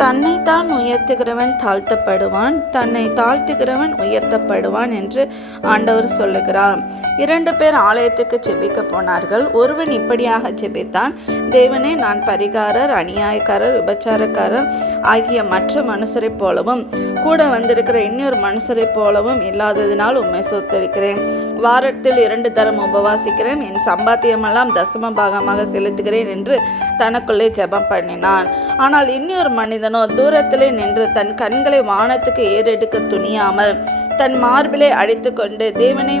தன்னைத்தான் உயர்த்துகிறவன் தாழ்த்தப்படுவான், தன்னை தாழ்த்துகிறவன் உயர்த்தப்படுவான் என்று ஆண்டவர் சொல்லுகிறார். 2 பேர் ஆலயத்துக்கு ஜெபிக்க போனார்கள். ஒருவன் இப்படியாக ஜெபித்தான்: தேவனே, நான் பரிகாரர், அநியாயக்காரர், விபச்சாரக்காரர் ஆகிய மற்ற மனுஷரைப் போலவும் கூட வந்திருக்கிற இன்னொரு மனுஷரைப் போலவும் இல்லாததினால் உம்மை சோத்தரிக்கிறேன். வாரத்தில் 2 தரம் உபவாசிக்கிறேன், என் சம்பாத்தியமெல்லாம் தசம பாகமாக செலுத்துகிறேன் என்று தனக்குள்ளே ஜெபம் பண்ணினான். ஆனால் இன்னொரு மனிதனோ தூரத்திலே நின்று தன் கண்களை வானத்துக்கு ஏறெடுக்க துணியாமல் தன் மார்பிலை அடித்து கொண்டு, தேவனே,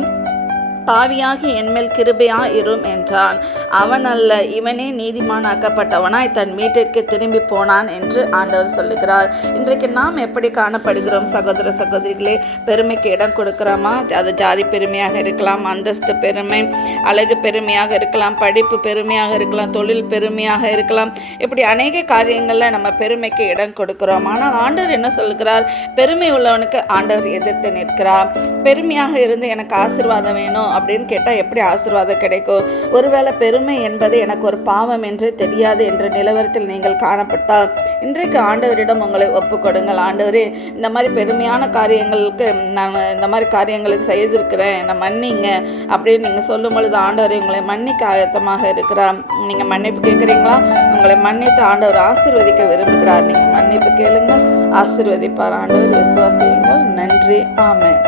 பாவியாகி என்மேல் கிருபையா இரும் என்றான். அவன் அல்ல, இவனே நீதிமானாக்கப்பட்டவனாய் தன் வீட்டிற்கு திரும்பி போனான் என்று ஆண்டவர் சொல்லுகிறார். இன்றைக்கு நாம் எப்படி காணப்படுகிறோம் சகோதர சகோதரிகளே? பெருமைக்கு இடம் கொடுக்கிறோமா? அது ஜாதி பெருமையாக இருக்கலாம், அந்தஸ்து பெருமை, அழகு பெருமையாக இருக்கலாம், படிப்பு பெருமையாக இருக்கலாம், தொழில் பெருமையாக இருக்கலாம். இப்படி அநேக காரியங்களில் நம்ம பெருமைக்கு இடம் கொடுக்கிறோம். ஆனால் ஆண்டவர் என்ன சொல்லுகிறார்? பெருமை உள்ளவனுக்கு ஆண்டவர் எதிர்த்து நிற்கிறார். பெருமையாக இருந்து எனக்கு ஆசீர்வாதம் வேணும் அப்படின்னு கேட்டால் எப்படி ஆசீர்வாதம் கிடைக்கும்? ஒருவேளை பெருமை என்பது எனக்கு ஒரு பாவம் என்று தெரியாது என்ற நிலவரத்தில் நீங்கள் காணப்பட்டால் இன்றைக்கு ஆண்டவரிடம் உங்களை ஒப்புக்கொடுங்கள். ஆண்டவரே, இந்த மாதிரி பெருமையான காரியங்களுக்கு நான் இந்த மாதிரி காரியங்களுக்கு செய்திருக்கிறேன், நான் மன்னிங்க அப்படின்னு நீங்கள் சொல்லும் பொழுது ஆண்டவரை உங்களை மன்னிக்க ஆயத்தமாக இருக்கிறார். நீங்கள் மன்னிப்பு கேட்குறீங்களா? உங்களை மன்னித்து ஆண்டவர் ஆசீர்வதிக்க விரும்புகிறார். நீங்கள் மன்னிப்பு கேளுங்கள், ஆசீர்வதிப்பார் ஆண்டவர். விசுவாசியுங்கள். நன்றி. ஆமென்.